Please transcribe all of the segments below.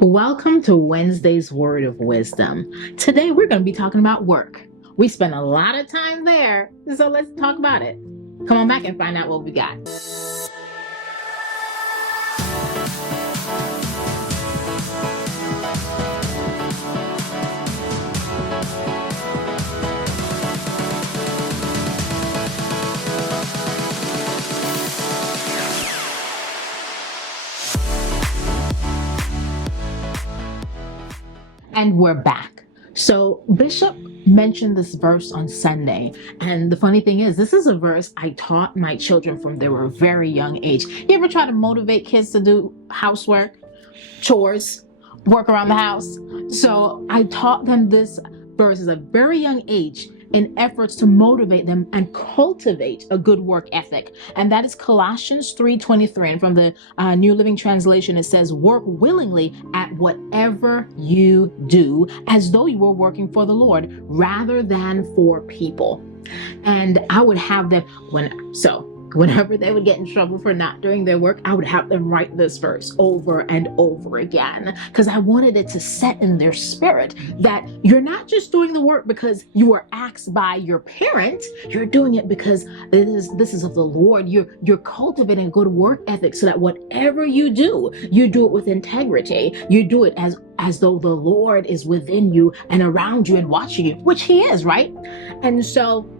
Welcome to Wednesday's Word of Wisdom. Today we're going to be talking about work. We spent a lot of time there, so let's talk about it. Come on back and find out what we got. And we're back. So Bishop mentioned this verse on Sunday. And the funny thing is, this is a verse I taught my children from they were a very young age. You ever try to motivate kids to do housework, chores, work around the house? So I taught them this verse at a very young age in efforts to motivate them and cultivate a good work ethic. And that is Colossians 3:23. And from the New Living Translation, it says, work willingly at whatever you do as though you were working for the Lord rather than for people. And I would have them whenever they would get in trouble for not doing their work, I would have them write this verse over and over again, because I wanted it to set in their spirit that you're not just doing the work because you were asked by your parent. You're doing it because this is of the Lord. You're cultivating a good work ethic so that whatever you do it with integrity. You do it as though the Lord is within you and around you and watching you, which He is, right? And so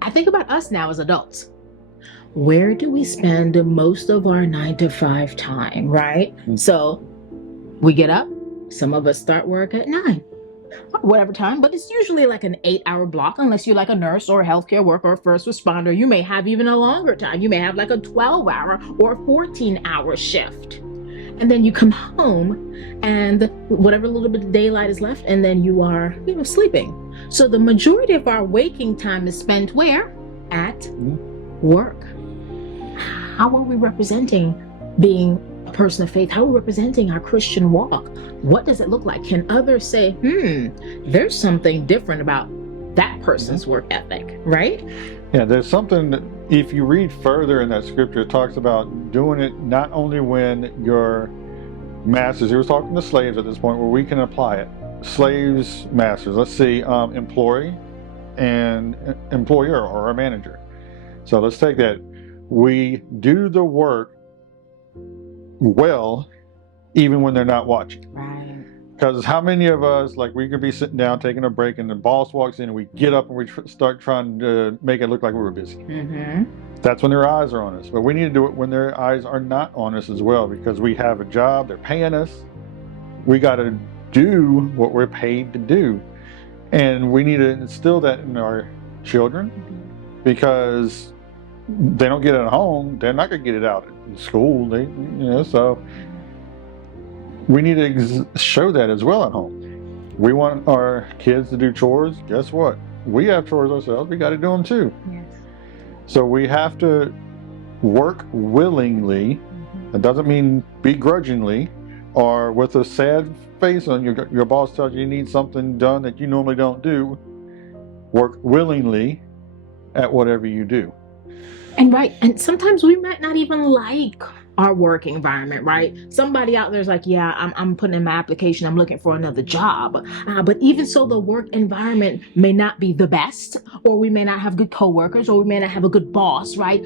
I think about us now as adults. Where do we spend most of our 9 to 5 time, right? So we get up, some of us start work at 9, whatever time, but it's usually like an 8-hour block, unless you're like a nurse or a healthcare worker or a first responder. You may have even a longer time. You may have like a 12-hour or 14-hour shift. And then you come home and whatever little bit of daylight is left, and then you are sleeping. So the majority of our waking time is spent where? At work. How are we representing being a person of faith? How are we representing our Christian walk? What does it look like? Can others say, there's something different about that person's work ethic, right? Yeah, there's something that if you read further in that scripture, it talks about doing it not only when your masters, he was talking to slaves at this point where we can apply it. Slaves, masters, let's see, employee and employer or a manager. So let's take that. We do the work well, even when they're not watching. Right. Because how many of us, like, we could be sitting down taking a break and the boss walks in and we get up and we start trying to make it look like we were busy. That's when their eyes are on us. But we need to do it when their eyes are not on us as well, because we have a job, they're paying us. We got to do what we're paid to do. And we need to instill that in our children, because they don't get it at home, they're not going to get it out in school. So we need to show that as well at home. We want our kids to do chores. Guess what? We have chores ourselves. We got to do them too. Yes. So we have to work willingly. That doesn't mean begrudgingly or with a sad face on. Your boss tells you need something done that you normally don't do. Work willingly at whatever you do. And sometimes we might not even like our work environment, right? Somebody out there's like, yeah, I'm putting in my application, I'm looking for another job. But even so, the work environment may not be the best, or we may not have good coworkers, or we may not have a good boss, right?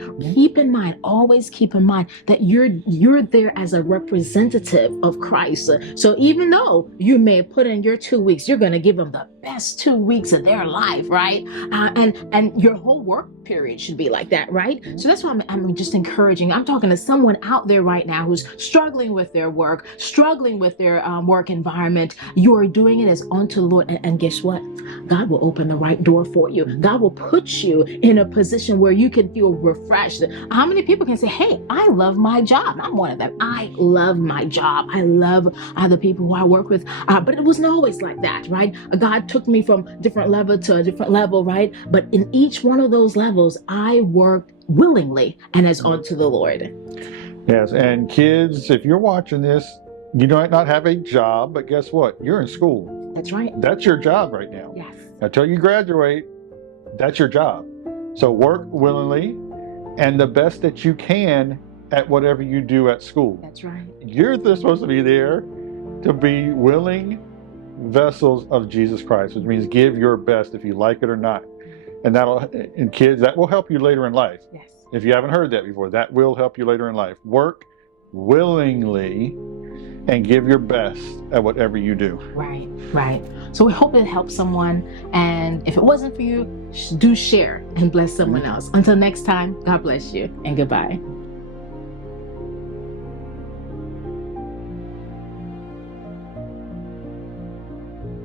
Always keep in mind that you're there as a representative of Christ. So even though you may have put in your 2 weeks, you're going to give them the best 2 weeks of their life, right? And your whole work period should be like that, right? So that's why I'm just encouraging. I'm talking to someone out there right now who's struggling with their work, struggling with their work environment. You are doing it as unto the Lord. And guess what? God will open the right door for you. God will put you in a position where you can feel refreshed. How many people can say, hey, I love my job? I'm one of them. I love my job. I love the people who I work with. But it wasn't always like that, right? God took me from different level to a different level, right? But in each one of those levels, I worked willingly and as unto the Lord. Yes, and kids, if you're watching this, you might not have a job, but guess what? You're in school. That's right. That's your job right now. Yes. Until you graduate, that's your job. So work willingly and the best that you can at whatever you do at school. That's right. You're supposed to be there to be willing vessels of Jesus Christ, which means give your best if you like it or not. And and kids, that will help you later in life. Yes. If you haven't heard that before, that will help you later in life. Work willingly and give your best at whatever you do. Right, right. So we hope it helps someone. And if it wasn't for you, do share and bless someone else. Until next time, God bless you and goodbye.